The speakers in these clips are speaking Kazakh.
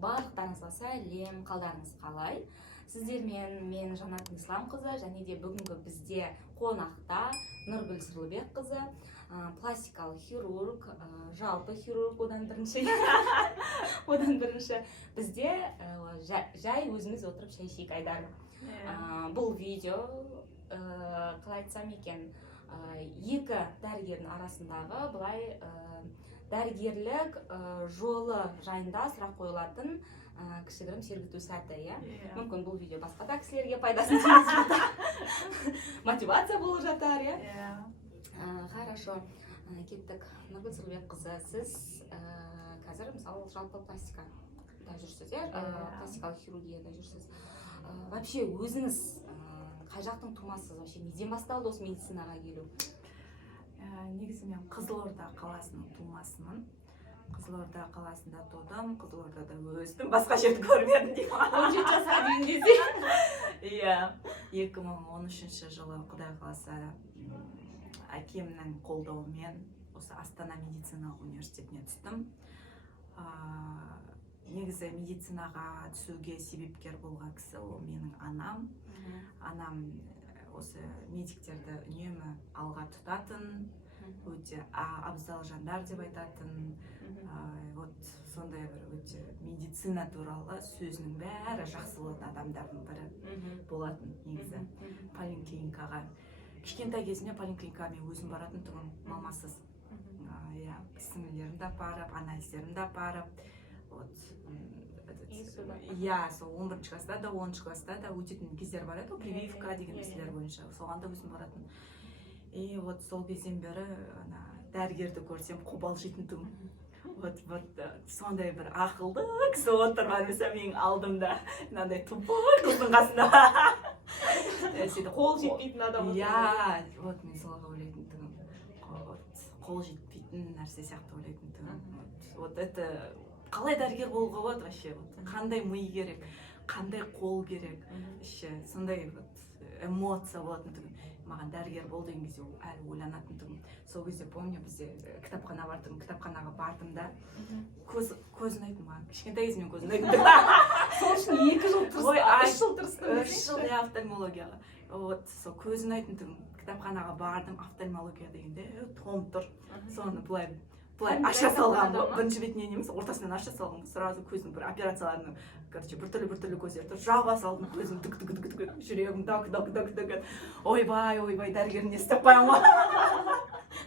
Барлықтарыңызға сәлем, қалдарыңыз қалай? Сіздермен мен Жанат Исламқызы және де бүгінгі бізде қонақта Нұргүл Сырлыбекқызы, пластикалық хирург, жалпы хирург одан бірінші бізде жай өзіміз отырып шай ішейік айдар. Бұл видео қалай айтсам екен, екі дәрігердің арасындағы былай дәрігерлік жолы жайында сұрақ қойылатын кішігірім сергіту сәті, мүмкін бұл видео басқа да кісілерге пайдасын тигізіп жатар, мотивация болып жатар, Хорошо, кеттік. Нұргүл Сырлыбекқызы, сіз қазір мысалы жалпы пластикада жүрсіз, пластикалық хирургияда жүрсіз. Вообще өзіңіз қай жақтың тумасыз, вообще неден басталды осы медицинаға келу? Негізі мен Қызылорда қаласының тумасымын. Қызылорда қаласында тудым, Қызылордада өстім, басқа жерді көрмедім деймін. 17 жасқа дейін десе? 2013 жылы Құдай қаласа әкемнің қолдауымен осы Астана медициналық университетіне түстім. Негізі медицинаға түсуге себепкер болған кісі ол менің анам. Анам осы медиктерді үнемі алға тұтатын, өте абзал жандар деп айтатын, сондай бір өте медицина туралы сөзінің бәрі жақсы болатын адамдардың бірі болатын негізі. Поликлиникаға кішкентай кезімде поликлиникаға мен өзім баратын тұғым, мамасыз. Сіңілерімді апарып, анализдерімді апарып, сол 11 класста да 10 класста да өтетін кездер бар еді, прививка деген мәселелер бойынша, соған да өзім баратын. Сол кезден бері дәрігерді көрсем қобалжитын тұғым. Сондай бір ақылды кісі отырған mesela менің алдымда, мынандай тупой қыздың қасында. Қол жетпейтін адам отырған. Мен солға ойлайтын тұғым. Қол жетпейтін нәрсе сияқты ойлайтын тұғым. Қалай дәрігер болуға болады вообще? Қандай ми керек, қандай қол керек, сондай эмоция болатын тұғым. Маған дәрігер бол деген кезде әлі ойланатын тұғым. Сол кезде помню, бізде кітапхана бардым, кітапханаға бардым да, көзін айтым маған, кішкентай кезімнен көзін айтым. Сол үшін 2 жыл тұрсың, 3 жыл тұрсың. 3 жыл офтальмологияға. Сол көзін айтым тұғым, кітапханаға бардым, офтальмология дегенде том тұр. Соны бұлай аша салған, бірінші бетінен емес, ортасынан аша салған, сразу көздің бір операцияларының, біртүрлі көздер тұр, жаба салдым, көзім түк-түк-түк-түк, жүрегім дак-дак-дак-дак. Ойбай, дәрігер не істеп қоям ба?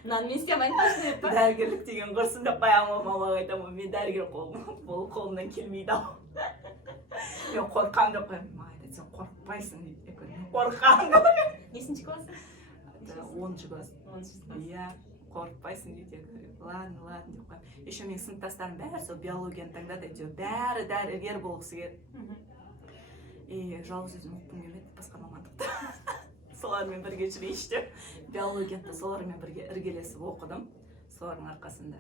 Мынаны мен істемайын ташын еп па? Дәрігерлік деген құрсын деп қоям ба, мамаға айтамын, мен дәрігер қолымнан келмейді ау. Мен қорқам деп қоям, маған айтады, сен қорқпайсың дейді. Қорқам деп қоям. Несінші класс? 10 класс. Қорқпайсың дейді, ладно деп қоям. Еще менің сыныптастарым бәрі сол биологияны таңдады, бәрі дәрігер болғысы келді. Жалғыз өзім оқығым келмеді, басқа мамандықты. Солармен бірге жүрейінші деп, биологияны солармен бірге іргелесіп оқыдым, солардың арқасында.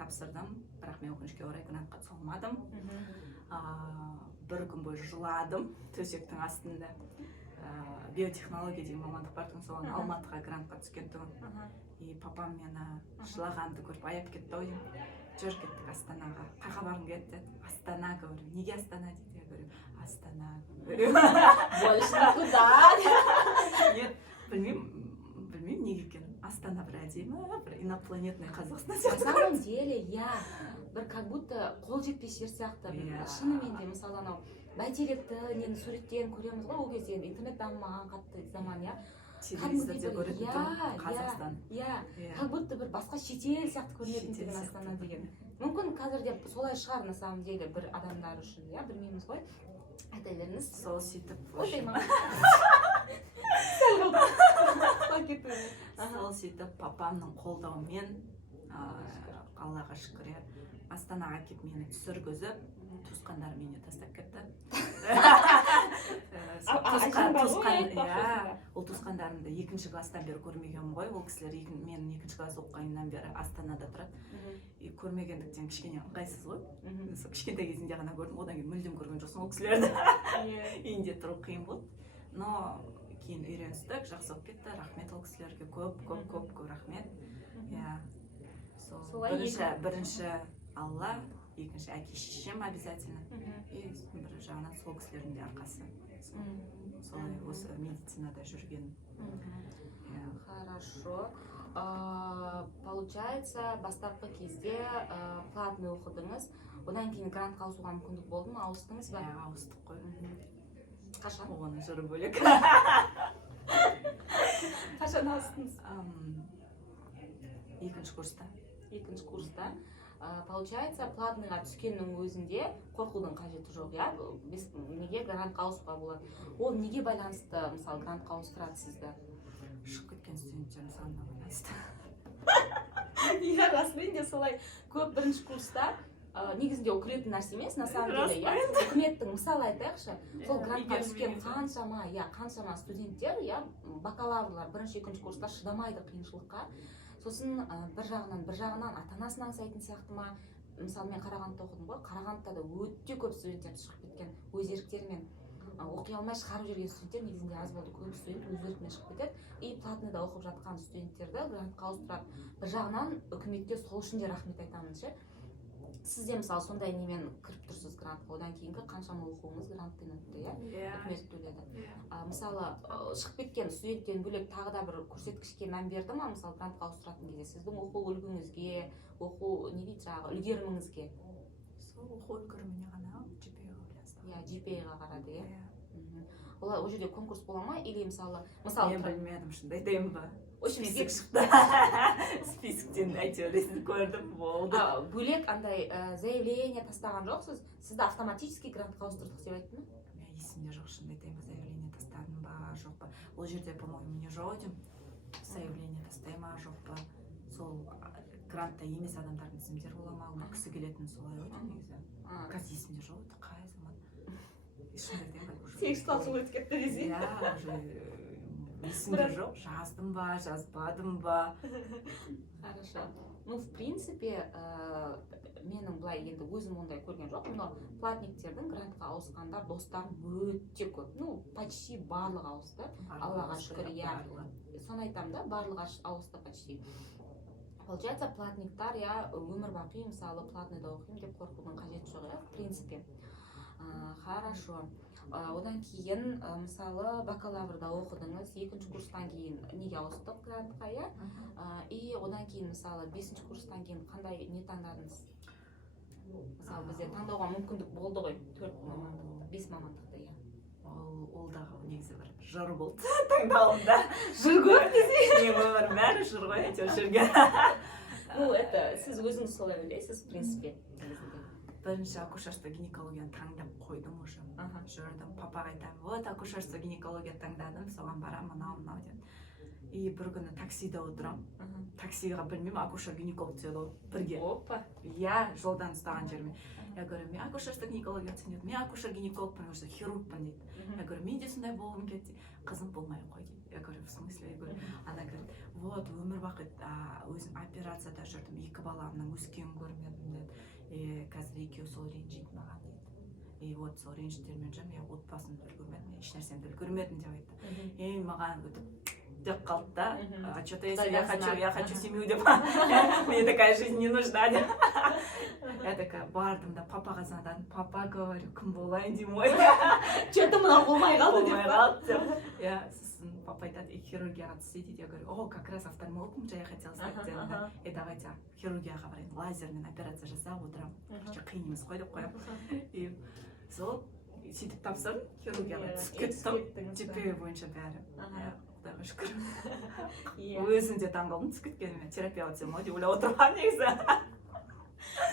Тапсырдым, бірақ мен өкінішке орай грантқа түсе алмадым. Бір күн бойы жыладым төсектің астында. Биотехнология деген мамандық бар тұғын, соған Алматыға грантқа түскен тұғын. Папам мені жылағанды көріп аяп кетті ой, жүр кеттік Астанаға. Қайға барғым келді деді. Астана көріп. Неге Астана дейді? Көріп. Астана. Больше куда? Нет, білмеймін неге екенін. Астана бір әдемі, бір инопланетный Қазақстан сияқты. На самом деле, бір как будто қол жетпес жер сияқты. Шынымен де, мысалы анау бәйтеректі нені суреттен көреміз ғой, ол кезде интернет дамымаған қатты заман, телевизорде көретін Қазақстан. Как будто бір басқа шетел сияқты көрінетін деген Астана деген. Мүмкін қазір де солай шығар на самом деле бір адамдар үшін, білмейміз ғой. Айта беріңіз. Сол сөйтіп. Сол сөйтіп папамның қолдауымен, Аллаға шүкір, Астанаға келіп мені түсіргізіп, туысқандар мені тастап кетті. Ол туысқандарымды 2 класстан бері көрмеген ғой, ол кісілер менің 2 класс оқығаннан бері Астанада тұрады. Көрмегендіктен кішкене ыңғайсыз ғой. Кішкентай кезінде ғана көрдім, одан кейін мүлдем көрген жоқсың ол кісілерді. Үйінде тұру қиын болды. Но кейін үйреністік, жақсы болып кетті. Рахмет ол кісілерге, көп рахмет. Бірінші Алла, екінші әке шешем обязательно и бір жағынан сол кісілердің де арқасы солай осы медицинада жүрген. Хорошо. Получается, бастапқы кезде платный оқыдыңыз, одан кейін грантқа ауысуға мүмкіндік болды ма, ауыстыңыз ба? Ауыстық қой. Қашан? Оның жыры бөлек. Қашан ауыстыңыз? Екінші курста. Екінші курста. Получается, платныйға түскеннің өзінде қорқудың қажеті жоқ, иә? Неге грантқа ауысуға болады? Ол неге байланысты, мысалы, грантқа ауыстырады сізді? Шығып кеткен студенттердің санына байланысты. Иә, расымен де солай. Көп бірінші курста негізінде ол күлетін нәрсе емес, на самом деле, иә. Үкіметтің, мысалы айтайықшы, сол грантқа түскен қаншама студенттер, иә, бакалаврлар бірінші, екінші курста шыдамайды қиыншылыққа. Сосын бір жағынан ата-анасын аңсайтын сияқты ма? Мысалы, мен Қарағандыда оқыдым ғой, Қарағандыда да өте көп студенттер шығып кеткен, өз еріктерімен оқи алмай шығарып жүрген студенттер негізінде аз болды. Көп студент өз еркімен шығып кетеді и платныйда оқып жатқан студенттерді грантқа ауыстырады. Бір жағынан үкіметке сол үшін де рахмет айтамын ше. Сіз де мысалы сондай немен кіріп тұрсыз грантқа, одан кейінгі қаншама оқуыңыз грантпен өтті, иә? Үкімет төледі. Мысалы, шығып кеткен студенттен бөлек тағы да бір көрсеткішке мән берді ма? Мысалы, грантқа ауыстыратын кезде сіздің оқу үлгіңізге, оқу не дейді жаңағы үлгеріміңізге? Сол оқу үлгеріміне ғана GPA-ға байланысты. Иә, GPA-ға қарады, иә? Ол жерде конкурс бола ма? Или мысалы... Мен білмедім, шындай деймін ба? Список шықты. Списоктен әйтеуір көрдім, болды. Бөлек андай заявление тастаған жоқсыз? Сізді автоматически грантқа ауыстырдық деп айтты ма? Есімде жоқ, шындай деймін, заявление тастадым ба, жоқ па. Ол жерде, по-моему, не жоқ едім. Заявление тастай ма, жоқ па. Сол грантта емес адамдардың ісімдері бола ма, ол кісі келетін солай өтім негізі. Қазір есімде жоқ еді, қай заман. Шындай деймін. 8 жыл өтіп кетті десе. Иә, уже есімде жоқ, жаздым ба, жазбадым ба. Хорошо. Ну, в принципе, менің былай енді өзім ондай көрген жоқпын, но платниктердің грантқа ауысқандар достарым өте көп. Ну, почти барлығы ауысты. Аллаға шүкір, иә. Соны айтамын да, барлығы ауысты почти. Получается, платниктар, иә, өмір бақи, мысалы, платныйда оқимын деп қорқудың қажеті жоқ, иә, в принципе. Хорошо. Одан кейін, мысалы, бакалаврда оқыдыңыз, екінші курстан кейін неге ауыстық грантқа, иә? И одан кейін, мысалы, 5-ші курстан кейін қандай не таңдадыңыз? Мысалы, бізде таңдауға мүмкіндік болды ғой, 4 мамандық, 5 мамандықты, иә. Ол дағы негізі бір жыр болды таңдауымда. Жыр көп десе? Не өмір бәрі жыр ғой, әйтеуір жүрген. Ну, это сіз өзіңіз солай ойлайсыз, в принципе. Бірінші акушерство гинекологияны таңдап қойдым уже. Жүрдім, папаға айтамын, вот акушерство гинекология таңдадым, соған барам, мынау деп. И бір күні таксида отырам. Таксиға білмеймін, акушер гинеколог деді бірге. Опа. Я жолдан ұстаған жеріме. Я говорю, мен акушерство гинекология түсінеді. Мен акушер гинекологпын, уже хирургпын дейді. Я говорю, мен де сондай болғым келді дейді. Қызым болмай қой дейді. Я говорю, в смысле? Я говорю, она говорит, вот өмір бақыт өзім операцияда жүрдім, 2 баламның өскенін көрмедім деді. Қазір екеуі сол ренжиді маған дейді. И вот сол ренжіттермен жүрмін, я отбасымды үлгермедім, ешнәрсемді үлгермедім деп айтты. И маған өтіп деп қалды да, а что-то если я хочу семью деп, мне такая жизнь не нужна деп. Я такая бардым да, папаға звондадым, папа, говорю, кім болайын деймін ғой. Что-то мынау болмай қалды деп. Я папа айтады, хирургияға түссе дейді. Я говорю, о, как раз офтальмологпын, я хотела стать дедім. И давайте хирургияға барайын, лазермен операция жасап отырамын. Қиын емес қой деп қоямын. И сол сөйтіп тапсырдым, хирургияға түсіп кеттім. GPA бойынша бәрі. Құдайға шүкір. Өзім де таңғалдым түсіп кеткеніме. Терапия өтсем ғой деп ойлап отырған негізі.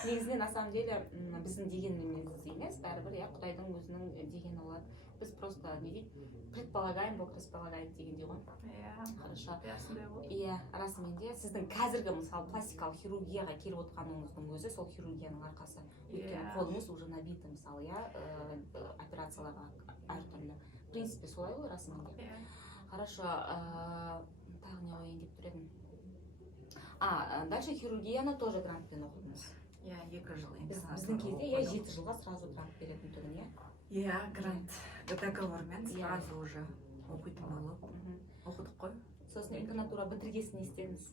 Негізінен, на самом деле, біздің дегеніміз емес, бәрібір, иә, Құдайдың өзінің дегені болады. Біз просто не дейді, предполагаем, Бог располагает дегендей ғой. Хорошо. Иә, расымен де сіздің қазіргі, мысалы, пластикалық хирургияға келіп отырғаныңыздың өзі сол хирургияның арқасы. Өйткені қолыңыз уже набиті, мысалы, иә, операцияларға әртүрлі. В принципе, солай ғой, расымен де. Хорошо. Тағы не ойын деп тұр едім. Дальше хирургияны тоже грантпен оқыдыңыз. Иә, 2 жыл. Біздің кезде, иә, 7 жылға сразу грант беретін түрін, иә? Иә, грант. Договормен сразу уже оқитын болып оқыдық қой. Сосын интернатура бітіргесін не істедіңіз?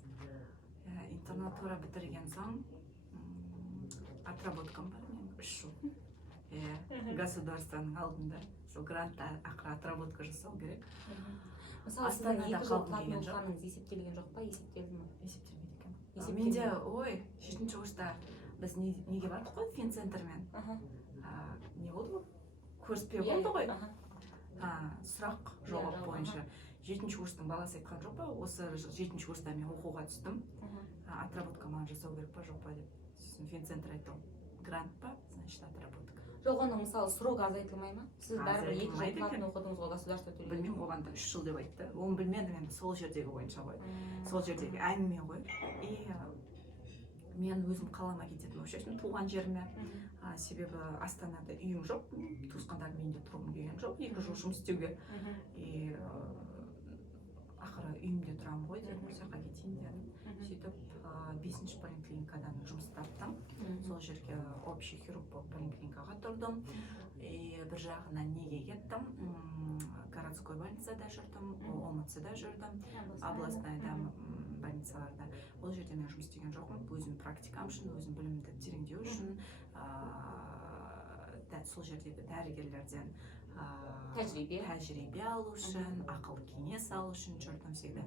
Интернатура бітірген соң отработкам бар менің 3 жыл. Государствоның алдында сол грантта ақыры отработка жасау керек. Мысалы сіздің 2 жыл платный оқығаныңыз есептелген жоқ па? Есептелді ме? Есептелмейді екен. Менде ой 7-ші курста біз неге бардық қой финцентрмен. Не болды ғой? Көріспе болды ғой. Сұрақ жауап бойынша 7-ші курстың баласы айтқан жоқ па? Осы 7-ші курста мен оқуға түстім. Отработка маған жасау керек па жоқ па деп. Сосын финцентр айтты, грант па, значит отработка. Жоқ, оның мысалы срок азайтылмай ма? Сіз бәрібір 2 жыл платный оқыдыңыз ғой, государство төлейді. Білмеймін, оған да 3 жыл деп айтты. Оны білмедім енді, сол жердегі бойынша ғой. Сол жердегі әңгіме ғой. И мен өзім қалама кететінмін шештім, туған жеріме. Себебі Астанада үйім жоқ, туысқандарым үйінде тұрғым келген жоқ, 2 жыл жұмыс істеуге. И ақыры үйімде тұрамын ғой деп, сол жаққа кетейін дедім. Сөйтіп 5-ші поликлиникадан жұмыс таптым. Сол жерге общий хирург болып поликлиникаға тұрдым. Бір жағынан неге кеттім? Городской больницада жүрдім, ОМЦ-да жүрдім, областныйда больницаларда. Ол жерде мен жұмыс істеген жоқпын. Өзім практикам үшін, өзім білімді тереңдеу үшін, сол жердегі дәрігерлерден тәжірибе алу үшін, ақыл кеңес алу үшін жүрдім всегда.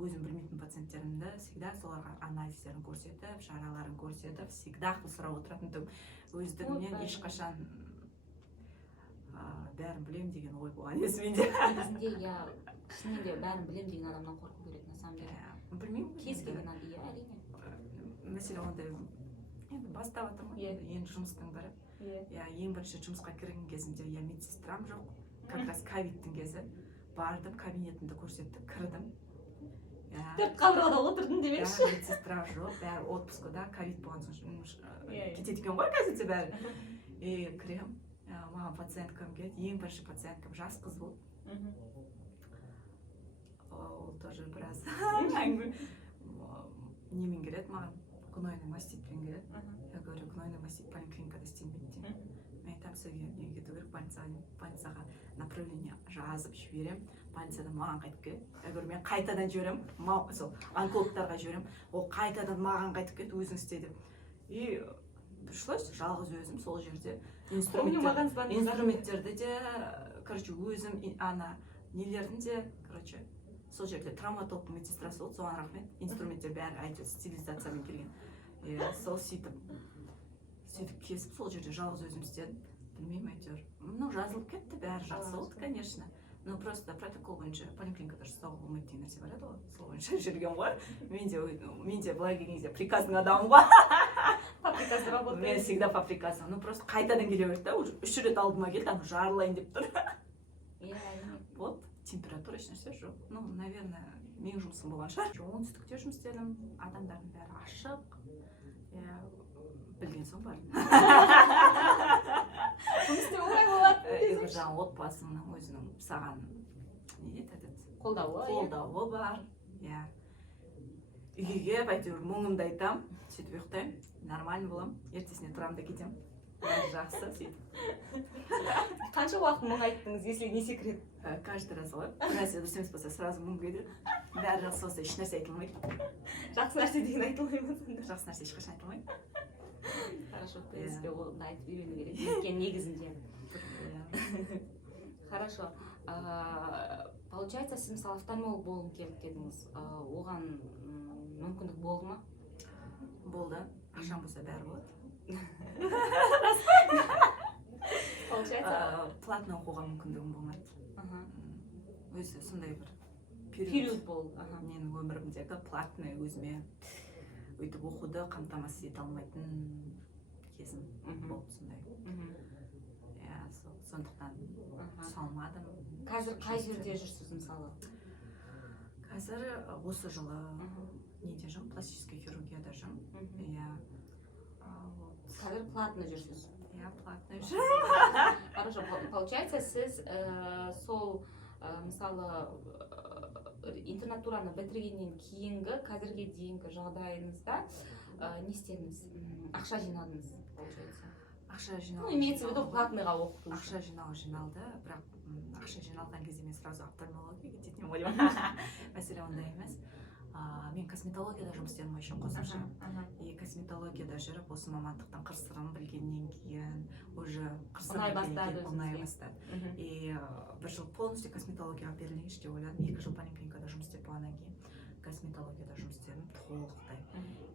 Өзім білмейтін пациенттерімді всегда соларға анализдерін көрсетіп, шараларын көрсетіп, всегда ақыл сұрап отыратындым. Өздігімнен ешқашан бәрін білем деген ой болған емес менде. Негізінде шынымен де бәрін білем деген адамнан қорқу керек на самом деле. Білмеймін. Кез келген әрине. Мәселе ондай енді бастап жатырмын, енді жұмыстың бірі. Ең бірінші жұмысқа кірген кезімде медсестрам жоқ, как раз ковидтің кезі. Бардым, кабинетімді көрсетті, кірдім. Төрт қабырғада отырдың демекші. Медсестра жоқ, бәрі отпускада, ковид болған соң кетеді екен ғой қазірде бәрі. Кірем, маған пациенткам келді, ең бірінші пациенткам жас қыз болды. Ол тоже біраз немен келеді маған, гнойный маститпен келеді. Я говорю, гнойный мастит поликлиникада істелмейді деймін. Мен айтамын, сізге не кету керек, больницаға направление жазып жіберем, больницадан маған қайтып келеді. Я говорю, мен қайтадан жіберем, сол онкологтарға жіберем, ол қайтадан маған қайтып келеді, өзің істе деп. И пришлось жалғыз өзім сол жерде инструменттерді де, короче, өзім нелерін де, короче, сол жерде травматологтың медсестрасы болды, соған рахмет. Инструменттер бәрі әйтеуір стилизациямен келген. Сол сөйтіп кесіп, сол жерде жалғыз өзім істедім. Білмеймін әйтеуір. Жазылып кетті, бәрі жақсы болды, конечно. Просто протокол бойынша поликлиникада жасауға болмайды деген нәрсе бар еді ғой. Сол бойынша жүрген ғой. Менде былай келген кезде приказның адамы ғой. По приказу работает. Мен всегда по приказу. Просто қайтадан келе берді да, уже 3 рет алдыма келді, жарылайын деп тұр. Вот. Температура ешнәрсе жоқ. Наверное, менің жұмысым болған шығар. Оңтүстікте жұмыс істедім, адамдардың бәрі ашық. Білген соң бар. Жұмысты оңай болады. Бір жағын отбасыңның өзінің саған қолдауы бар. Үйге келіп, әйтеуір мұңымды айтам, сөйтіп ұйықтаймын, нормально боламын, ертесіне тұрамын да кетемін. Жақсы, сөйтіп. Қанша уақыт мұң айттыңыз, если не секрет? Каждый раз ғой. Нәрсе дұрыс емес болса, сразу мұң келеді. Бәрі жақсы болса, еш нәрсе айтылмайды. Жақсы нәрсе деген айтылмай ма сонда? Жақсы нәрсе ешқашан айтылмайды. Хорошо, в принципе, оны айтып үйрену керек. Өйткені негізінде. Хорошо. Получается, сіз мысалы офтальмолог болғым келді дедіңіз. Оған мүмкіндік болды ма? Болды. Ақшам болса бәрі болады. Получается, платно оқуға мүмкіндігім болмайды. Өзі сондай бір период болды. Менің өмірімдегі платный өзіме өйтіп оқуды қамтамасыз ете алмайтын кезім болды сондай. Сондықтан салмадым. Қазір қай жерде жүрсіз мысалы? Қазір осы жылы неде жүрмін, пластический хирургияда жүрмін. Қазір платно жүрсіз? Платно жүрмін. Хорошо, получается, сіз сол мысалы интернатураны бітіргеннен кейінгі қазірге дейінгі жағдайыңызда не істедіңіз? Ақша жинадыңыз, получается? Ақша жинау. Имеется в виду платныйға оқыту. Ақша жиналды, бірақ ақша жиналған кезде мен сразу офтальмологияға кететін ойлаймын. Мәселе ондай емес. мен косметологияда жұмыс істедім еще қосымша. И косметологияда жүріп осы мамандықтың қыр-сырын білгеннен кейін уже ұнай бастады. И бір жыл полностью косметологияға берілейінші деп ойладым. 2 жыл поликлиникада жұмыс істеп болғаннан кейін косметологияда жұмыс істедім толықтай.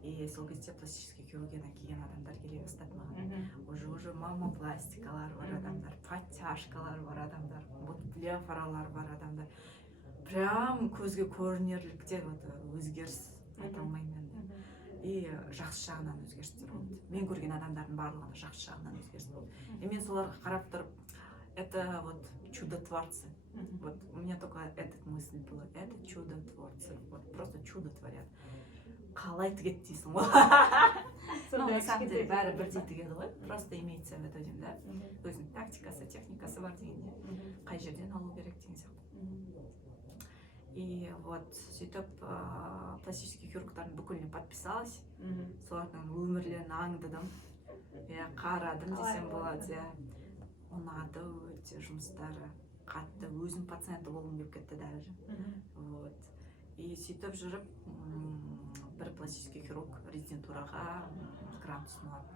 И сол кезде пластический хирургиядан келген адамдар келе бастады маған. Уже мамопластикалар бар адамдар, подтяжкалар бар адамдар, блефаралар бар адамдар. Прям көзге көрінерліктер өзгеріс айта алмаймын енді. И жақсы жағынан өзгерістер болды. Мен көрген адамдардың барлығында жақсы жағынан өзгеріс болды. И мен соларға қарап тұрып, это вот чудотворцы. Вот у меня только эта мысль была, это чудотворцы, вот просто чудо творят. Қалай тігеді дейсің ғой. Но на самом деле бәрі бірдей тігеді ғой, просто имеется в виду деймін да. Өзінің тактикасы, техникасы бар дегенде, қай жерден алу керек деген сияқты. И вот сөйтіп пластический хирургтардың бүкіліне подписалась, солардың өмірлерін аңдыдым, қарадым десем болады, ұнады өте жұмыстары, қатты өзім пациенті болғым келіп кетті даже. И сөйтіп жүріп бір пластический хирург резидентураға грант ұсынып.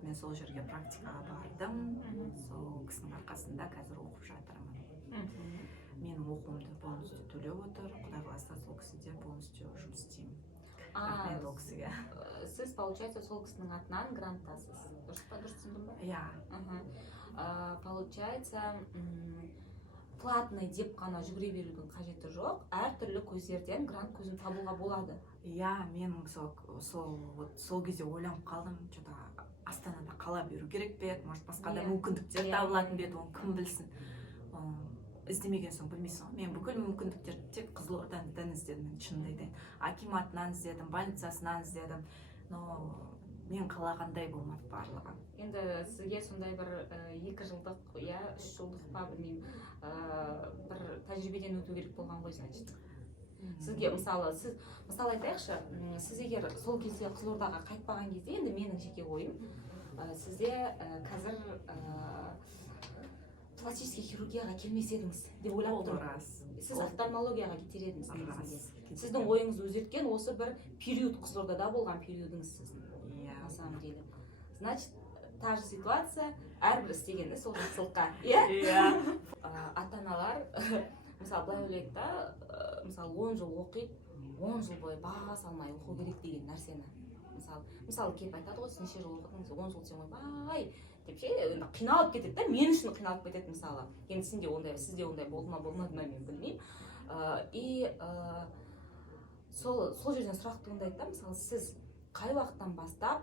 Мен сол жерге практикаға бардым, сол кісінің арқасында қазір оқып жатырмын. Менің оқуымды полностью төлеп отыр, құдай қаласа сол кісіде полностью жұмыс істеймін. Рахмет ол кісіге. Сіз, получается, сол кісінің атынан гранттасыз. Дұрыс түсіндім ба? Иә. Получается, платный деп қана жүгіре берудің қажеті жоқ, әртүрлі көздерден грант көзін табуға болады. Иә, мен сол кезде ойланып қалдым, что-то Астанада қала беру керек пе, может басқа да мүмкіндіктер табылатын бе еді, оны кім білсін. Іздемеген соң білмейсің ғой. Мен бүкіл мүмкіндіктерді тек Қызылордадан іздедім, мен шынымды айтайын. Акиматынан іздедім, больницасынан іздедім, но мен қалағандай болмады барлығы. Енді сізге сондай бір 2 жылдық, 3 жылдық па білмеймін, бір тәжірибеден өту керек болған ғой, значит. Сізге мысалы айтайықшы, сіз егер сол кезде Қызылордаға қайтпаған кезде, енді менің жеке ойым, сізде қазір пластический хирургияға келмес едіңіз деп ойлап отырмын. Сіз офтальмологияға кетер едіңіз негізінде. Сіздің ойыңыз өзгерткен осы бір период, Қызылордада болған периодыңыз сіздің. На самом деле. Значит, та же ситуация, әрбір істегені сол жақсылыққа. Ата-аналар, мысалы, былай ойлайды да, мысалы 10 жыл оқиды, 10 жыл бойы баға салмай оқу керек деген нәрсені. Мысалы, келіп айтады ғой, сіз неше жыл оқыдыңыз, 10 жыл сен ойбай деп қиналып кетеді да, мен үшін қиналып кетеді мысалы. Енді сізде ондай болды ма болмады ма мен білмеймін. И сол жерден сұрақ туындайды да, мысалы сіз қай уақыттан бастап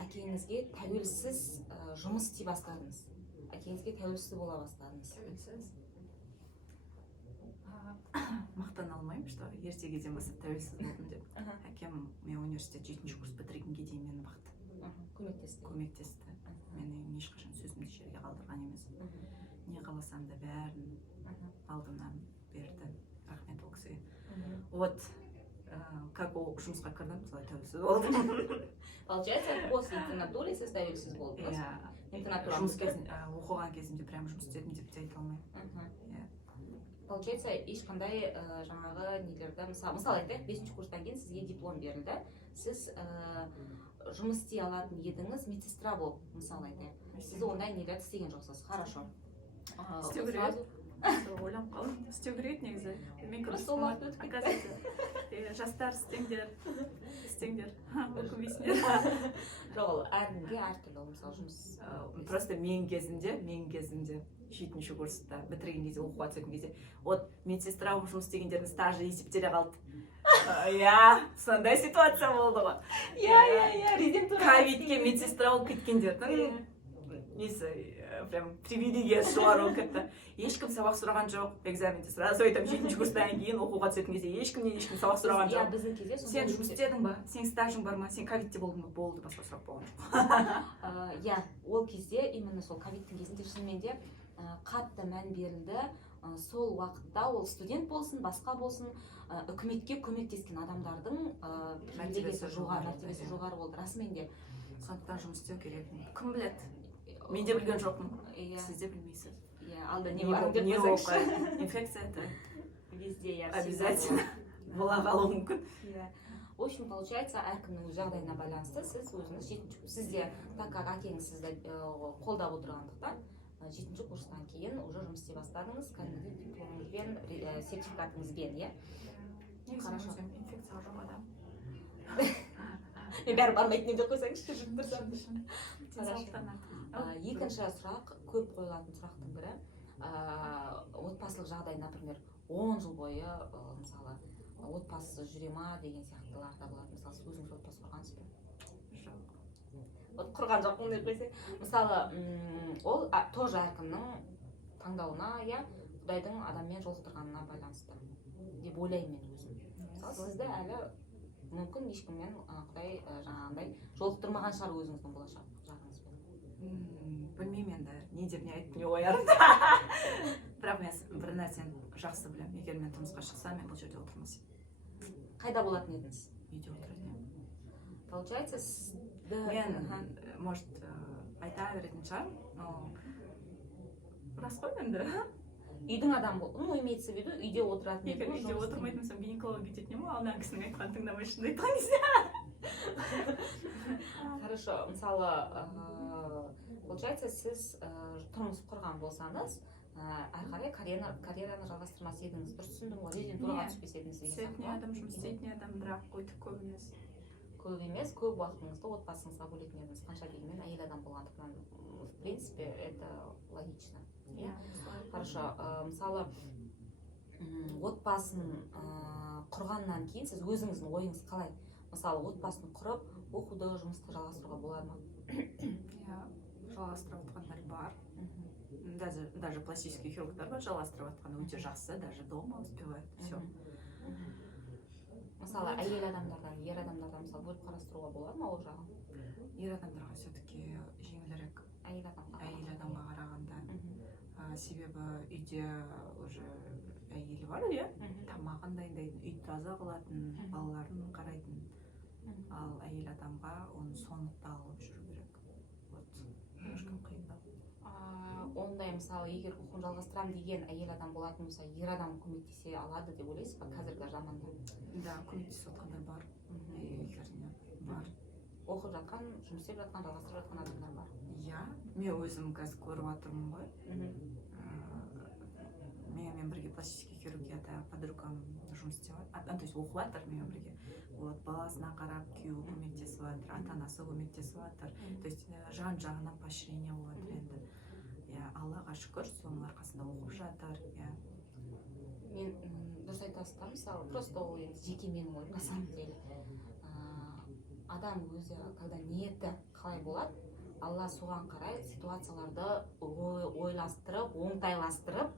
әкеңізге тәуелсіз жұмыс істей бастадыңыз? Әкеңізге тәуелсіз бола бастадыңыз? Тәуелсіз? Мақтан алмаймын, что ерте кезден бастап тәуелсіз болдым деп. Әкем мен университет 7-ші курс бітіргенге дейін мені бақты. Көмектесті. Мені ешқашан сөзімді жерге қалдырған емес. Не қаласам да бәрін алдымнан берді. Рахмет ол кісіге. Вот, как ол жұмысқа кірдім, солай тәуелсіз болдым. Получается, после интернатуры сіз тәуелсіз болдыңыз? Оқыған кезімде прям жұмыс істедім деп те айта алмаймын. Получается, ешқандай жаңағы нелерді, мысалы айтайық, 5-ші курстан кейін сізге диплом берілді. Сіз жұмыс істей алатын едіңіз, медсестра болып, мысалы айтайық. Сіз ондай нелерді істеген жоқсыз, хорошо. Істеу керек. Ойланып қалдым, істеу керек негізі. Просто ол уақыт өтіп кетті. Жастар істеңдер, өкінбейсіңдер. Жоқ, ол әркімге әртүрлі, мысалы жұмыс. Просто мен кезімде 7-ші курста бітірген кезде, оқуға түсетін кезде, вот медсестра болып жұмыс істегендердің стажы есептеле қалды. Сондай ситуация болды ғой. Резидентура. Ковидке медсестра болып кеткендердің несі, прям привилегиясы жоғары болып кетті. Ешкім сабақ сұраған жоқ, экзаменде сразу айтам, 7-ші курстан кейін оқуға түсетін кезде ешкімнен сабақ сұраған жоқ. Сен жұмыс істедің ба? Сен стажың бар ма? Сен ковидте болдың ба? Болды, басқа сұрақ болған жоқ. Ол кезде, именно сол ковидтің кезінде шынымен де қатты мән берілді. Сол уақытта ол студент болсын, басқа болсын, үкіметке көмектескен адамдардың мәртебесі жоғары болды. Расымен де. Сондықтан жұмыс істеу керек. Кім біледі? Мен де білген жоқпын. Сіз де білмейсіз. Алда не бар деп қойсаңызшы. Инфекция это везде, обязательно. бола қалуы мүмкін. В общем, получается, әркімнің өз жағдайына байланысты сіз өзіңіз жетінші сізде, так как әкеңіз сізді қолдап отырғандықтан, жетінші курстан кейін уже жұмыс істей бастадыңыз, кәдімгідей дипломыңызбен, сертификатыңызбен, иә? Хорошо. Инфекция жоқ адам. Мен бәрі бармайтын деп қойсаңызшы, жүріп тұрсам. Екінші сұрақ, көп қойылатын сұрақтың бірі, отбасылық жағдай, например, 10 жыл бойы, мысалы, отбасысыз жүре ма деген сияқтылар да болады. Мысалы, сіз өзіңіз отбасы құрғансыз ба? Жоқ. Құрған жоқпын деп қойсай. Мысалы, ол тоже әркімнің таңдауына, иә, Құдайдың адаммен жолықтырғанына байланысты деп ойлаймын мен өзім. Мысалы, сізді әлі мүмкін ешкіммен Құдай жаңағындай жолықтырмаған шығар өзіңіздің болашақ жағыңызбен. Білмеймін енді, не деп не айтып не оярымды. Бірақ мен бір нәрсені жақсы білемін. Егер мен тұрмысқа шықсам, мен бұл жерде отырмас едім. Қайда болатын едіңіз? Үйде отыратын едім. Получается, сізді... Мен, может, айта беретін шығар, но рас қой енді. Үйдің адам болды, ну, имеется в виду, үйде отыратын едім. Егер үйде отырмайтын болсам, гинекологқа кететін ма, ана кісінің айтқанын тыңдамай шынды айтқан. Хорошо, мысалы, получается, сіз тұрмыс құрған болсаңыз, әрі қарай карьераны жалғастырмас едіңіз. Дұрыс түсіндім ғой, резидентураға түспес едіңіз деген сияқты. Істейтін адам, жұмыс істейтін адам, бірақ өйтіп көп емес. Көп емес, көп уақытыңызды отбасыңызға бөлетін едіңіз. Қанша дегенмен әйел адам болғандықтан, в принципе, это логично. Хорошо, мысалы, отбасын құрғаннан кейін сіз өзіңіздің ойыңыз қалай? Мысалы, отбасын құрып, оқуды, жұмысты жалғастыруға болады ма? Жалғастырып отқандар бар. Даже пластический хирургтар бар жалғастырып отқан, өте жақсы, даже дома успевает. Все. Мысалы, әйел адамдардан, ер адамдардан мысалы бөліп қарастыруға болады ма ол жағын? Ер адамдарға все-таки жеңілірек. Әйел адамға қарағанда. Себебі үйде уже әйелі бар, иә? Тамағын дайындайтын, үй таза қылатын, балаларын қарайтын. Ал әйел адамға оны соңында алып жүру керек. Ешкім қиындау. Ондай, мысалы, егер оқуын жалғастырам деген әйел адам болатын болса, ер адам көмектесе алады деп ойлайсыз ба қазіргі заманда? Да, көмектесіп жатқандар бар. Әйелдеріне бар. Оқып жатқан, жұмыс істеп жатқан, жалғастырып жатқан адамдар бар. Иә, мен өзім қазір көріп жатырмын ғой. Менімен бірге пластический хирургияда подругам жұмыс істеп жатыр. То есть оқып жатыр менімен бірге. Вот, баласына қарап, күйеуі көмектесіп жатыр, ата-анасы көмектесіп жатыр. То есть жан-жағынан поощрение болып жатыр енді. Аллаға шүкір, соның арқасында оқып жатыр. Мен дұрыс айтасыз да, мысалы, просто ол енді жеке менің ойым, на самом деле. Адам өзі, когда ниеті қалай болады, Алла соған қарай ситуацияларды ойластырып, оңтайластырып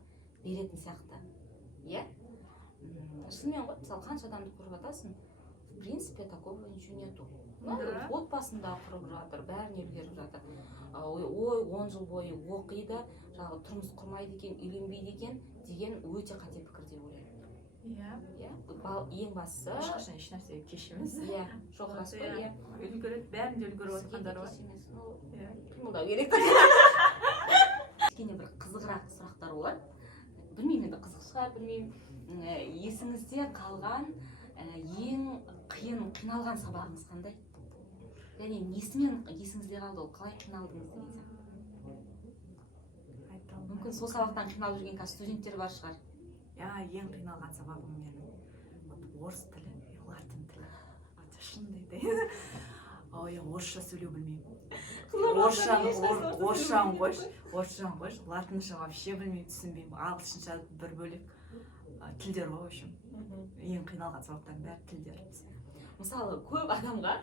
беретін сияқты. Иә? Шынымен ғой, мысалы, қанша адамды көріп жатасың, в принципе, такого ничего нету. Отбасында құрып жатыр, бәріне үлгеріп жатыр. Ой, 10 жыл бойы оқиды, жаңағы тұрмыс құрмайды екен, үйленбейді екен деген өте қате пікір деп ойлаймын. Иә? Ең бастысы... Ешқашан еш нәрсеге кеш емес. Иә, жоқ рас қой, иә. Бәрінде үлгеріп отқандар бар. Қимылдау керек. Кішкене бір қызығырақ сұрақтар болады. Білмеймін, енді қызық шығар, білмеймін. Есіңізде қалған ең қиналған сабағыңыз қандай? Және несімен есіңізде қалды, ол қалай қиналдыңыз деген сияқты? Мүмкін сол сабақтан қиналып жүрген қазір студенттер бар шығар. Ең қиналған сабағым менің орыс тілі, латын тілі. Шындай дейді. Орысша сөйлеу білмеймін. Орысшан қойш, латынша вообще білмеймін, түсінбеймін. Ағылшынша бір бөлек. Тілдер ғой, в общем. Ең қиналған сабақтардың бәрі тілдер. Мысалы, көп адамға,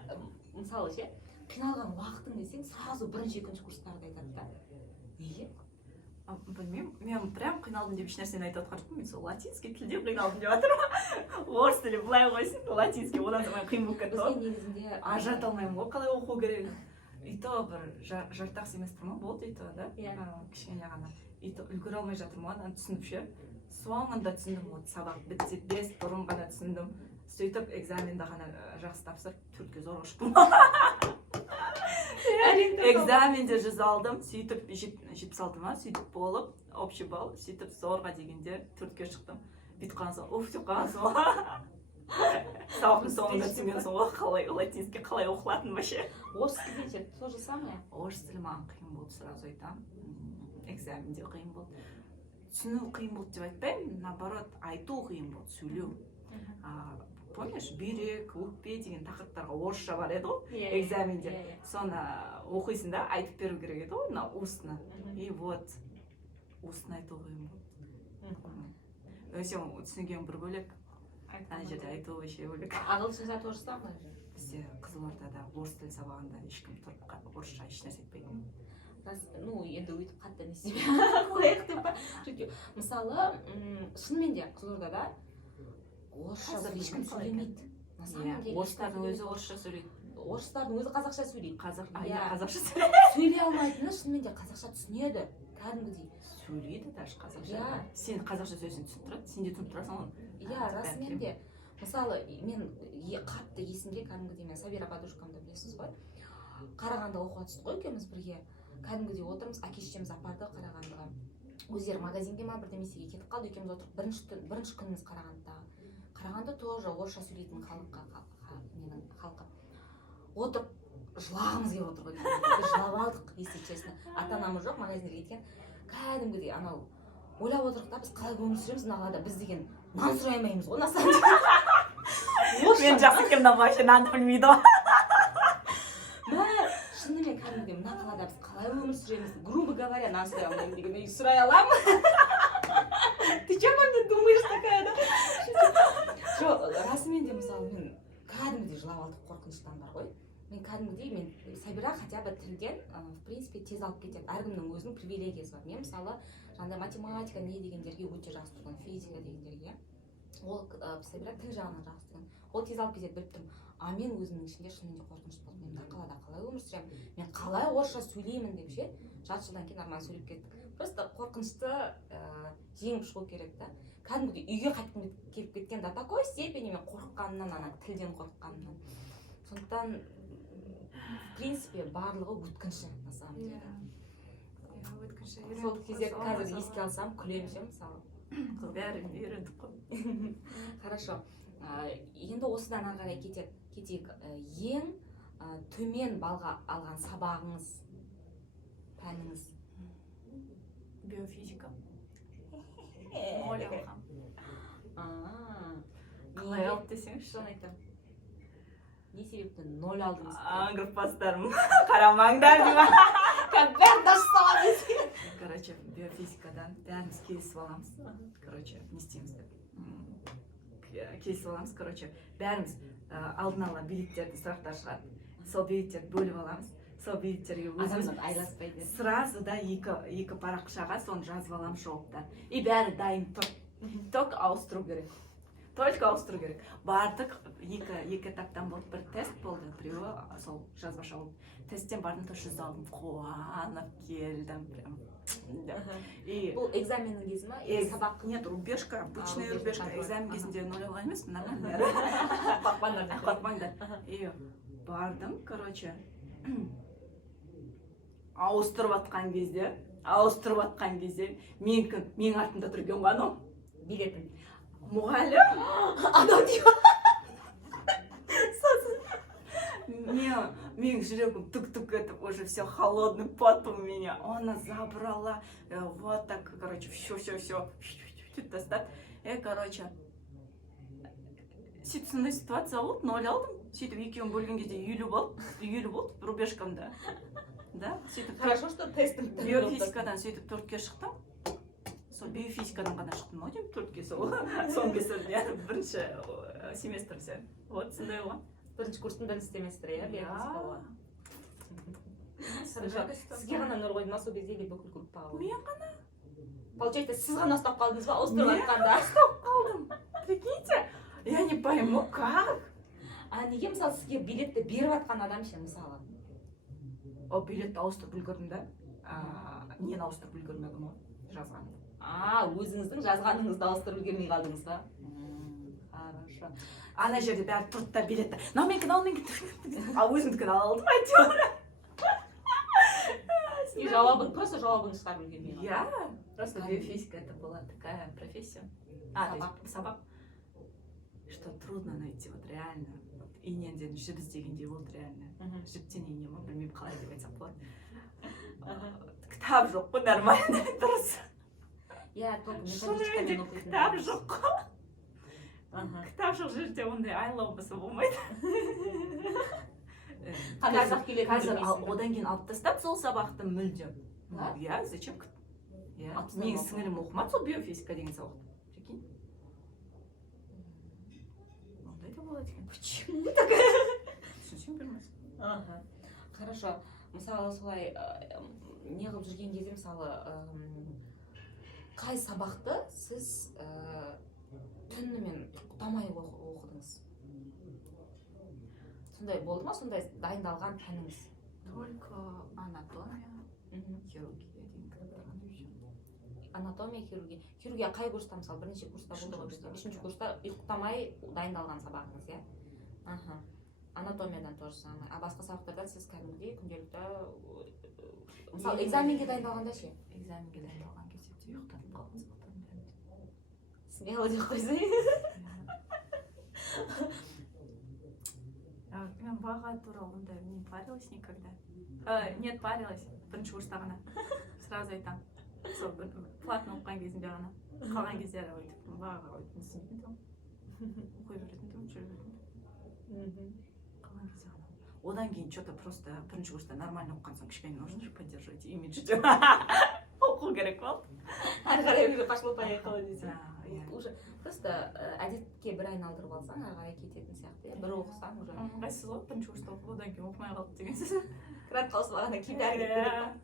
мысалы ше, қиналған уақытың десең, сразу бірінші, екінші курстарды айтады да. Неге? Білмеймін, мен прям қиналдым деп еш нәрсені айтып отқан жоқпын. Мен сол латинский тілде қиналдым деп жатырмын. Орыс тілі былай қойсын, латинский одан да қиын болып кетті. Бізге негізінде ажырата алмаймын ғой, қалай оқу керек. И то бір жартақ семестр ма болды, и то, да? Кішкене ғана. И то үлгере алмай жатырмын, ананы түсініп ше. Соңында түсіндім, вот сабақ бітсе без бұрын ғана түсіндім. Сөйтіп экзаменді ғана жақсы тапсырып, 4-ке зор ұшпым. Экзаменде 100 алдым, сөйтіп 76 ма, сөйтіп болып, общий балл, сөйтіп зорға дегенде 4-ке шықтым. Бүйтіп қалған соң, уф деп қалған соң. сабақтың соңында түсінген соң ғой қалай латинский қалай оқылатынын вообще. орыс тілде же то же самое. Орыс тілі маған қиын болды, сразу айтамын. Экзаменде қиын болды. Түсіну қиын болды деп айтпаймын, наоборот, айту қиын болды, сөйлеу. Помнишь, бүйрек, өкпе деген тақырыптарға орысша бар еді ғой экзаменде. Соны оқисың да, айтып беру керек еді ғой, мына устно. И вот устно айту қиын болды. Өсе түсінген бір бөлек. Ана жерде айту вообще бөлек. Ағылшынша то же самое же. Бізде Қызылордада орыс тіл сабағында ешкім тұрып орысша ешнәрсе айтпайтын. Ну, енді өйтіп қатты не істемей қояйық деп па. Çünkü мысалы, шынымен де Қызылордада орысша ешкім сөйлемейді. На самом деле орыстардың өзі орысша сөйлейді. Орыстардың өзі қазақша сөйлейді. Қазақша сөйлейді. Сөйлей алмайтыны шынымен де қазақша түсінеді. Кәдімгідей. Сөйлейді даже қазақша. Сен қазақша сөйлесең түсініп тұрады, сен де түсініп тұрасың оны. Иә, расымен де. Мысалы, мен қатты есімде кәдімгідей мен Сабира подружкамды білесіз ғой. Қарағандыда оқуға түстік қой екеуміз бірге. Кәдімгідей отырмыз, әке-шешеміз апарды Қарағандыға. Өздері магазинге ма бірдемесеге кетіп қалды, екеуміз отырып бірінші күніміз Қарағандыдағы. Қарағанды тоже орысша сөйлейтін менің халқы. Отырып жылағымыз келіп отыр ғой. Біз жылап алдық, если честно. Ата-анамыз жоқ, магазинге кеткен. Кәдімгідей анау ойлап отырдық та, біз қалай өмір сүреміз мына қалада, біз деген нан сұрай алмаймыз ғой, на самом деле. Мен жақсы кімнен вообще нанды білмейді ғой. Шынымен кәдімгідей мына қалада біз қалай өмір сүреміз, грубо говоря, нан сұрай алмаймын деген, мен сұрай аламын. Ты че обо мне думаешь такая, да? Жоқ, расымен де мысалы мен кәдімгідей жылап алдық, қорқыныштан бар ғой. Мен кәдімгідей, мен Сабира хотя бы тілден, в принципе, тез алып кетеді. Әркімнің өзінің привилегиясы бар. Мен мысалы, жаңағыдай математика не дегендерге өте жақсы тұрған, физика дегендерге. Ол Сабира тіл жағынан жақсы тұрған. Ол тез алып кетеді, біліп тұрмын. А мен өзімнің ішінде шынымен де қорқыныш болды. Мен мына қалада қалай өмір сүремін? Мен қалай орысша сөйлеймін деп ше, жарты жылдан кейін арман сөйлеп кеттік. Просто қорқынышты жеңіп шығу керек та. Кәдімгідей үйге қайтқым келіп кеткен до такой степени мен қорыққанымнан, ана тілден қорыққанымнан. Сондықтан в принципе барлығы өткінші на самом деле. Сол кезде қазір еске алсам күлемін ше мысалы. Бәрін үйрендік қой. Хорошо. Енді осыдан ары қарай кетейік. Ең төмен балға алған сабағыңыз, пәніңіз? Биофизика. Ноль алғам. Қалай алды десеңізші? Соны айтамын. Не себептен 0 алдыңыз? Группастарым қарамаңдар деймін. Бәрін даже сала десең. Короче, биофизикадан бәріміз келісіп аламыз. Короче, не істейміз деп. Келісіп аламыз, короче, бәріміз алдын ала билеттерді сұрақтар шығады. Сол билеттерді бөліп аламыз. Сол билеттерге өзіміз сразу да екі парақшаға соны жазып аламыз жауаптар. И бәрі дайын тұр. Только ауыстыру керек. Только ауыстыру керек. Бардық, екі этаптан болды. Бір тест болды, біреуі сол жазбаша болды. Тесттен бардым, то 100 алдым. Қуанып келдім. Бұл экзаменнің кезі ма? Сабақ? Нет, рубежка, обычная рубежка. Экзамен кезінде 0 алған емес, нормально. Қорқпаңдар. И бардым, короче, ауыстырып атқан кезде, мен артында тұрген ғаным. Билетін. Мұғалім. Адам дейм. Мен жүрегім тук-тук етіп, уже все холодный пот у меня. Она забрала, вот так, короче, все, достать. Короче, сөйтіп сондай ситуация болды, 0 алдым. Сөйтіп екеуін бөлген кезде үйлі болды, рубежкамда. Да, сөйтіп. Хорошо, что тестім. Биофизикадан сөйтіп 4-ке шықтым. Сол биофизикадан ғана шықтым, ау деймін, 4-ке сол. Соңғы бірінші семестр сен. Вот, сондай ғой. Бірінші курстың бірінші семестрі, иә, биофизика болған. Сізге ғана 0 қойды ма сол кезде или бүкіл группаға қойды? Мен ғана. Получается, сіз ғана ұстап қалдыңыз ба, ауыстырып атқанда? Мен ұстап қалдым. Прикиньте, я не пойму, как? А неге мысалы сізге билетті беріп атқан адам ше, мысалы? О, билетті ауыстырып үлгердім да. Нені ауыстырып үлгермедім ғой, жазғанды. Өзіңіздің жазғаныңызды ауыстырып үлгермей қалдыңыз ба? Хорошо. Ана жерде бәрі тұрды да билетті. Менікі. А өзімдікін алдым, әйтеуір. И жауабын, просто жауабын шығарып үлгермей қалдың. Я. Просто биофизика это была такая профессия. Сабақ. что трудно найти, вот реально. Вот иненден жіп іздегендей болды реально. Жіптен ине ма, білмеймін қалай деп айтсақ болады. Кітап жоқ қой, нормально дұрыс. иә только Шынымен де кітап жоқ қой. Кітап жоқ жерде ондай айлау болса болмайды. Қазір одан кейін алып тастап сол сабақты мүлдем. Иә, зачем? Менің сіңілім оқымады сол биофизика деген сабақты. Прикинь. Ондай да болады екен. почему такая Түсінсем білмейсің. хорошо мысалы солай неғып жүрген кезде мысалы қай сабақты сіз түнімен ұйықтамай оқыдыңыз сондай болды ма сондай дайындалған пәніңіз Только анатомия, хирургия деген анатомия хирургия қай курста мысалы бірнеше курста болды ғой бізде үшінші курста ұйықтамай дайындалған сабағыңыз иә анатомиядан тоже самое а басқа сабақтардан сіз кәдімгідей күнделікті мысалы экзаменге дайындалғанда ше экзаменге дайындалған кезде ұйықтатып қалған сабақтардың бәрін. смело деп қойсай Мен баға туралы ондай не парилась никогда. Нет, парилась. Бірінші курста ғана. Сразу айтамын. Сол платно оқыған кезімде ғана. Қалған кездері өйтіп баға түсінбейтін тұғым. Оқи беретін тұғым, жүре беретін тұғым. Қалған кезде ғана. Одан кейін что-то просто бірінші курста нормально оқыған соң кішкене нужно же поддерживать имидж деп. Оқу керек болды. әрі қарай уже пошло поехало десең Иә. уже просто әдетке бір айналдырып алсаң әрі қарай кететін сияқты иә бір оқысаң уже Ыңғайсыз ғой, бірінші курста оқып одан кейін оқымай қалды деген сөз. грант қауысып кейін бәрі кетті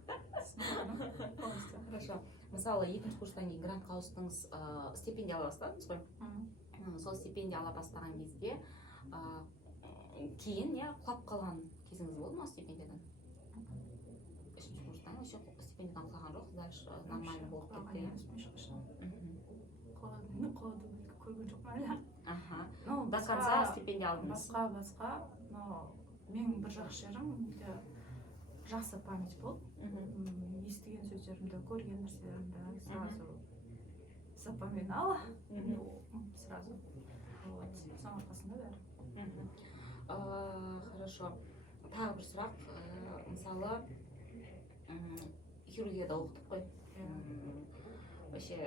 хорошо мысалы екінші курстан кейін грантқа ауыстыңыз стипендия ала бастадыңыз ғой сол стипендия ала бастаған кезде кейін иә құлап қалған кезіңіз болды ма стипендиядан үшінші курстан еще стипендиядан құлаған жоқ дальше нормально болып кетті көрген жоқпын әлі. ну до конца стипендия алдыңыз Басқа, но менің бір жақсы жерім жақсы память болды. Естіген сөздерімді, көрген нәрселерімді сразу запоминала. Сразу. Соның арқасында бәрі. Хорошо. Тағы бір сұрақ. Мысалы, хирургияда оқыдық қой. Вообще, в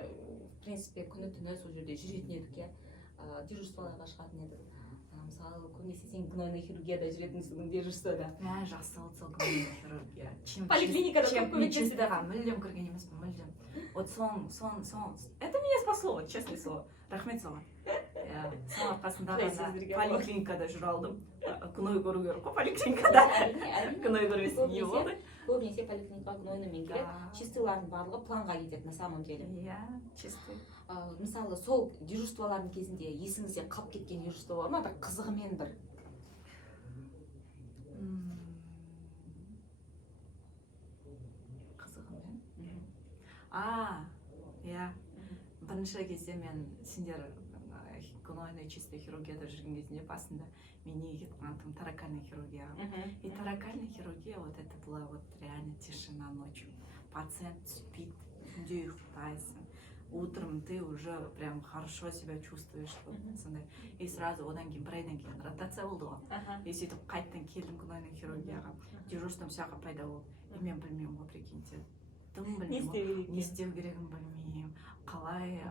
принципе, күні түні сол жерде жүретін едік, иә. Дежурстволарға шығатын едік. Мысалы, көбінесе сен гнойный хирургияда жүретінсің, дежурствода. Мен жақсы болды сол гнойный хирургия. Поликлиникада көп көмектесті. Чистыға мүлдем көрген емеспін, мүлдем. Вот это меня спасло, вот честное слово. Рахмет соған. Соның арқасында поликлиникада жүре алдым. Гной көру керек қой поликлиникада. Гной көрмесін не болды? Көбінесе поликлиникаға гнойныймен келеді. Чистыйлардың барлығы планға кетеді на самом деле. Иә, чистый. Мысалы, сол дежурстволардың кезінде есіңізде қалып кеткен дежурство бар ма? Бір қызығымен бір. Қызығымен? Иә. Бірінші кезде мен сендер гнойный чистый хирургияда жүрген кезінде басында мен неге кетіп қалғанмын торакальная хирургияға. И торакальная хирургия вот это была вот реально тишина ночью. Пациент спит, күнде ұйықтайсың. Утром ты уже прям хорошо себя чувствуешь. И сразу одан кейін бір айдан кейін ротация болды ғой. И сөйтіп қайттан келдім гнойный хирургияға. Дежурством всяко пайда болды. И мен білмеймін ғой, прикиньте. Дым білмеймін. Не істеу керегін білмеймін. Қалай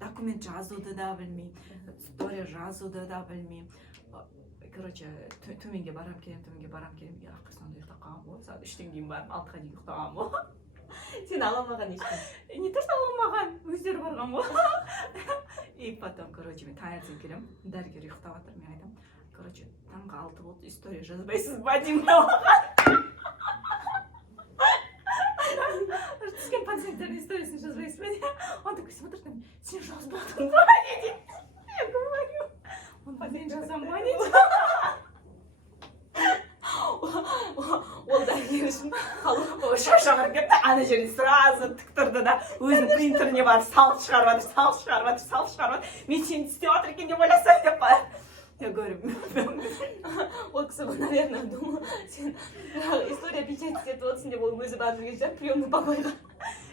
документ жазуды да білмеймін, история жазуды да білмеймін. Короче, төменге барам келем, ақырсында ұйықтап қалған ғой. Сағат 3-тен кейін барып 6-ға дейін ұйықтаған ғой. Сен аламаған ешкім? Не то что аламаған, өздері барған ғой. И потом, короче, мен таңертең келем, дәрігер ұйықтап жатыр, мен айтамын. Короче, таңғы 6 болды, история жазбайсыз ба деймін оған. Түскен пациенттердің историясын жазбайсыз ба дейді. Он такой смотрит на меня, сен жазбадың ба дейді. Я говорю, он пациент жазам ба дейді. Ол дәрігер үшін шашағыр кетті, ана жерін сразу тік тұрды да өзінің принтеріне барып салып шығарып. Мен сені істеп жатыр екен деп ойласам деп қояр. Я говорю, ол кісі бұл, наверное, думал, сен история печать істетіп отырсың деп ол өзі барып жүрген шығар приемный покойға.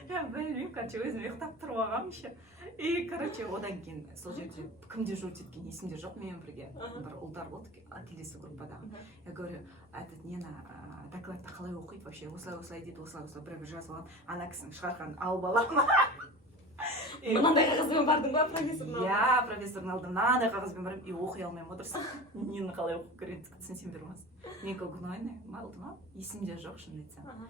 я білмеймін, короче, өзім ұйықтап тұрып алғанмын еще. И, короче, одан кейін сол жерде кім дежурить еткен есімде жоқ, менімен бірге бір ұлдар болды келесі группадағы. Я говорю, этот нені докладты қалай оқиды вообще, осылай дейді, осылай бір жазып алған, ана кісінің шығарғанын алып аламын. мынандай қағазбен бардың ба профессордың алдына? Иә, профессордың алдына мынандай қағазбен барамын и оқи алмаймын отырсың. Нені қалай оқып керектігін түсінсем бермez. Мен гнойный малды ма? Есімде жоқ, шын айтсам.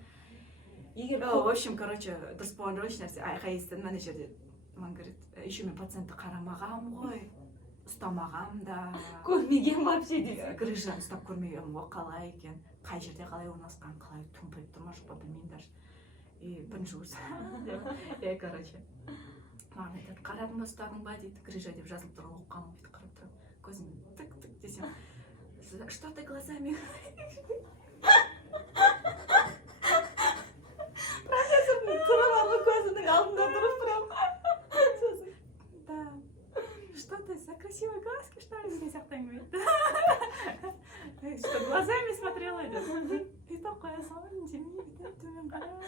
Егер В общем, короче, дұрыс болған жоқ ешнәрсе айқай естідім ана жерде. Маған говорит, еще мен пациентті қарамағам ғой, ұстамағам да. көрмеген вообще дейсің. Грыжаны ұстап көрмегенмін ғой, қалай екен, қай жерде қалай орналасқан, қалай тұмпайып тұр ма жоқ па білмеймін даже. И бірінші курс. Короче. Маған айтады, қарадың ба, ұстадың ба дейді, грыжа деп жазылып тұрған оқығанмын дейді, қарап тұрып. Көзім тік-тік десем, что ты глазами? Профессордың тұрып алғы көзінің алдында тұрып прям. Да. Что ты за красивые глазки, что ли, деген сияқты әңгіме айтты. Что глазами смотрела деп. Бүйтіп қоя саламын, демей бүйтіп төмен қарап.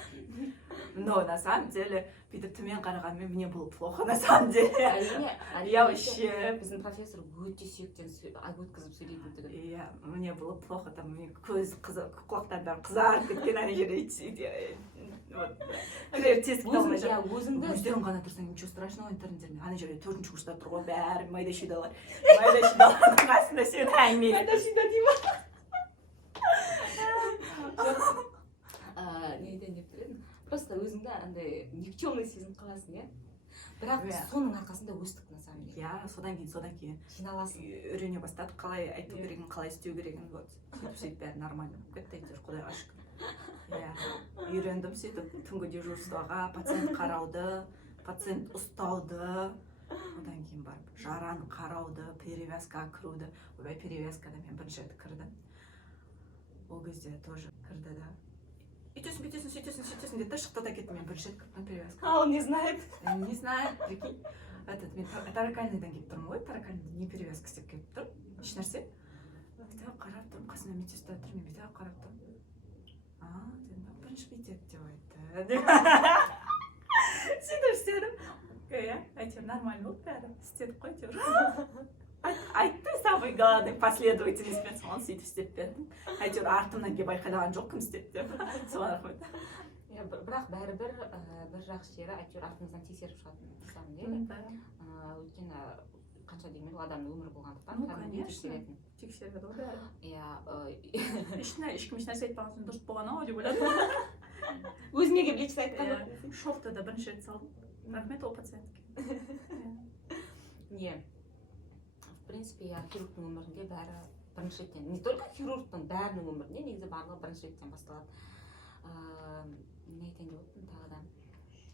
Но на самом деле, бүйтіп төмен қарағанмен мне было плохо на самом деле. Я вообще... Біздің профессор өте сүйектен өткізіп сөйлейтін түгіл. Иә, мне было плохо, там көз құлақтан бәрі қызарып кеткен ана жерде. Кірер тесік талмай жатыр. Өздерің ғана тұрсаң, ничего страшного интернеттерінде. Ана жерде 4-ші курста тұр ғой, бәрі майда шүйдалар. Майда шүйдалардың қасында сен әңгіме. Майда шүйда дей ма? Не айтайын деп тұр едім. Просто өзіңді андай никчемный сезініп қаласың, иә? Бірақ соның арқасында өстік на самом деле. Иә, содан кейін жиналасың. Үйрене бастадық, қалай айту керегін, қалай істеу керегін. Сөйтіп бәрі нормально болып кетті, әйтеуір құдайға шүкір. Үйрендім сөйтіп түнгі дежурствоға, пациент қарауды, пациент ұстауды, одан кейін барып жараны қарауды, перевязкаға кіруді. Ойбай, перевязкада мен бірінші рет кірдім. Ол кезде тоже кірді да. Үйтесің, бүйтесің, сөйтесің, сөйтесің деді, шықты да кетті, мен бірінші рет кірдім перевязкаға. А он не знает. Не знает, прикинь. Мен таракальныйдан келіп тұрмын ғой, таракальныйдан не перевязка істеп келіп тұр, еш нәрсе. Бүйтіп қарап тұрмын, қасымда медсестра тұр, мен бүйтіп қарап тұрмын. Дедім, бірінші бүйтеді деп айтты. Сөйтіп істедім. Әйтеуір нормально болды бәрі, істедік қой әйтеуір. Айтты самый главный последовательностьпен соған сөйтіп істеп бердім. Әйтеуір артымнан келіп айқайлаған жоқ, кім істеді деп. Соған рахмет. Бірақ бәрібір бір жақсы жері әйтеуір артымыздан тексеріп шығатын самом деле. Өйткені қанша дегенмен адамның өмірі болғандықтан кәдімгідей тексеретін. Тексереді ғой бәрі. Иә. Ешкім ешнәрсе айтпаған соң дұрыс болған ау деп ойладым. Өзіңе келіп ешнәрсе айтқан жоқ. Шоқты да бірінші рет салдым. Рахмет ол пациентке. Не. В принципе, хирургтың өмірінде бәрі бірінші реттен. Не только хирургтың, бәрінің өмірінде негізі барлығы бірінші реттен басталады. Не айтайын деп отырмын тағы да.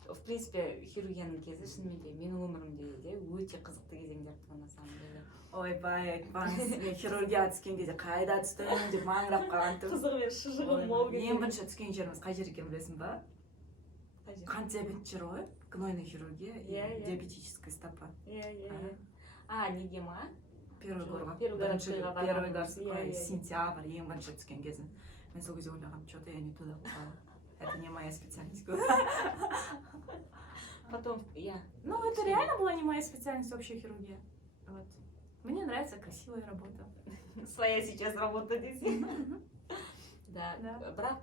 В принципе, хирургияның кезі шынымен де менің өмірімде де өте қызықты кезеңдер тұр на самом деле. Ойбай, айтпаңыз, мен хирургияға түскен кезде қайда түстім деп маңырап қалған тұр. Қызығы мен шыжығы мол кезде. Ең бірінші түскен жеріміз қай жер екенін білесің ба? Қант диабет жері ғой, гнойная хирургия, диабетическая стопа. Неге ма? Первый городской, сентябрь, ең бірінші түскен кезім. Мен сол кезде ойлағам, что-то я не туда попала. Это не моя специальность. Потом, Ну, это реально была не моя специальность, вообще хирургия. Вот. Мне нравится красивая работа. Своя сейчас работа десең. Да, бірақ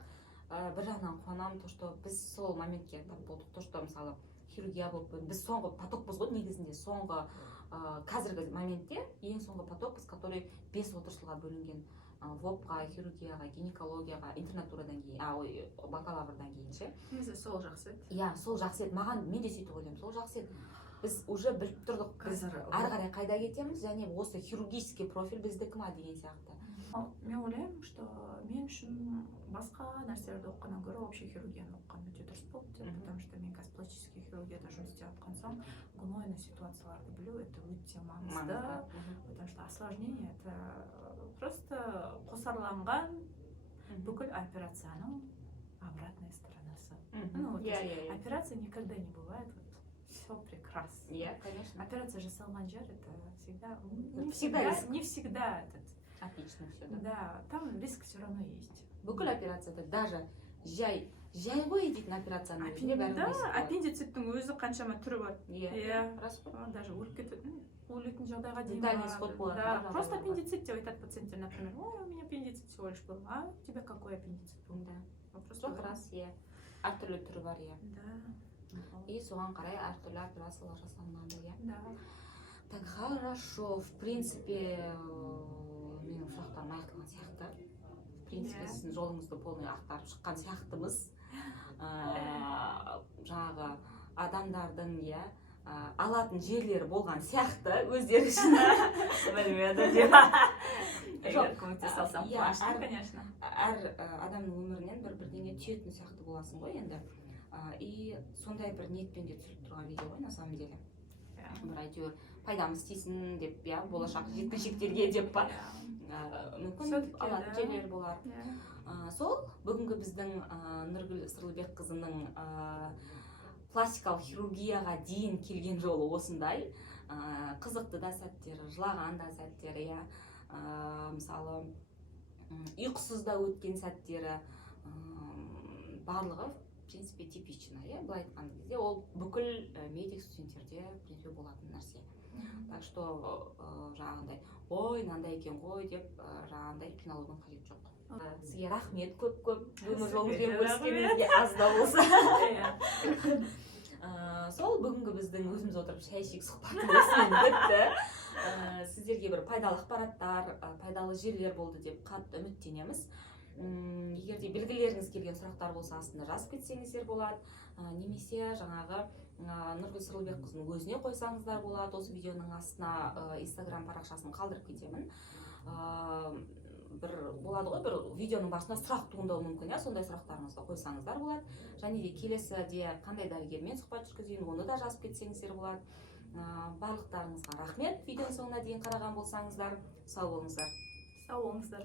бір жағынан қуанамын, то что біз сол моментке тап болдық, то что мысалы хирургия болып, біз соңғы потокпыз ғой негізінде, соңғы қазіргі моментте ең соңғы потокпыз, который 5 отырысылға бөлінген. ВОП-ға, хирургияға, гинекологияға, интернатурадан кейін, бакалаврдан кейін ше. Сол жақсы еді. Иә, сол жақсы еді. Маған мен де сөйтіп ойлаймын, сол жақсы еді. Біз уже біліп тұрдық, біз ары қарай қайда кетеміз, және осы хирургический профиль біздікі ма деген сияқты. Мен ойлаймын, что мен үшін басқа нәрселерді оқығаннан гөрі вообще хирургияны оқыған өте дұрыс болды деп, потому что мен қазір пластический хирургияда жұмыс істеп жатқан соң гнойный ситуацияларды білу это өте маңызды, потому что осложнение это просто қосарланған бүкіл операцияның обратная сторонасы. Операция никогда не бывает все прекрасно. Конечно. Операция жасалған жер это всегда не всегда этот. Отлично все, да? Да, там риск все равно есть. Бүкіл операцияда даже жай жай ғой дейтін операцияның өзінде бәрібір да, бесік болады. аппендициттің өзі қаншама түрі бар. Иә, рас қой. Даже өліп кететін, өлетін жағдайға дейін Дентальный барады. исход болады. Да, просто аппендицит деп айтады пациенттер, например, ой, у меня аппендицит всего лишь был. А у тебя какой аппендицит был? Да. Просто Жоқ, рас, иә. Әртүрлі түрі бар, иә. Да. И соған қарай әртүрлі операциялар жасалынады, иә. Да. Так, хорошо. В принципе, менің сұрақтарым аяқталған сияқты. В принципе, сіздің жолыңызды полный ақтарып шыққан сияқтымыз. Жаңағы адамдардың, иә, алатын жерлері болған сияқты өздері үшін. Білмедім деп. Егер көмектесе алсам қуаныштымын, конечно. Әр адамның өмірінен бірдеңе түсетін сияқты боласың ғой енді. И сондай бір ниетпен де түсіріп тұрған видео ғой на самом деле. Бір әйтеуір пайдамыз тисін деп, иә, болашақ жеткіншектерге деп па. Мүмкін алатын жерлер болар. Сол бүгінгі біздің Нұргүл Сырлыбекқызының пластикалық хирургияға дейін келген жолы осындай. Қызықты да сәттері, жылаған да сәттері, иә. Мысалы, ұйқысыз да өткен сәттері, барлығы в принципе типично, иә, былай айтқан кезде ол бүкіл медик студенттерде в принципе болатын нәрсе. Так что жаңағындай, ой, мынандай екен ғой деп жаңағындай қиналудың қажеті жоқ. Сізге рахмет көп өмір жолыңызбен бөліскеніңізге аз да болса. Сол бүгінгі біздің өзіміз отырып шай ішейік сұхбатымыз осымен бітті. Сіздерге бір пайдалы ақпараттар, пайдалы жерлер болды деп қатты үміттенеміз. Егер де белгілеріңіз келген сұрақтар болса астында жазып кетсеңіздер болады, немесе жаңағы Нұргүл Сырлыбекқызының өзіне қойсаңыздар болады. Осы видеоның астына Instagram парақшасын қалдырып кетемін. Бір болады ғой, бір видеоның басында сұрақ туындауы мүмкін, иә, сондай сұрақтарыңызды қойсаңыздар болады. Және де келесіде қандай дәрігермен сұхбат жүргізейін, оны да жазып кетсеңіздер болады. Барлықтарыңызға рахмет. Видеоның соңына дейін қараған болсаңыздар, сау болыңыздар. Сау болыңыздар.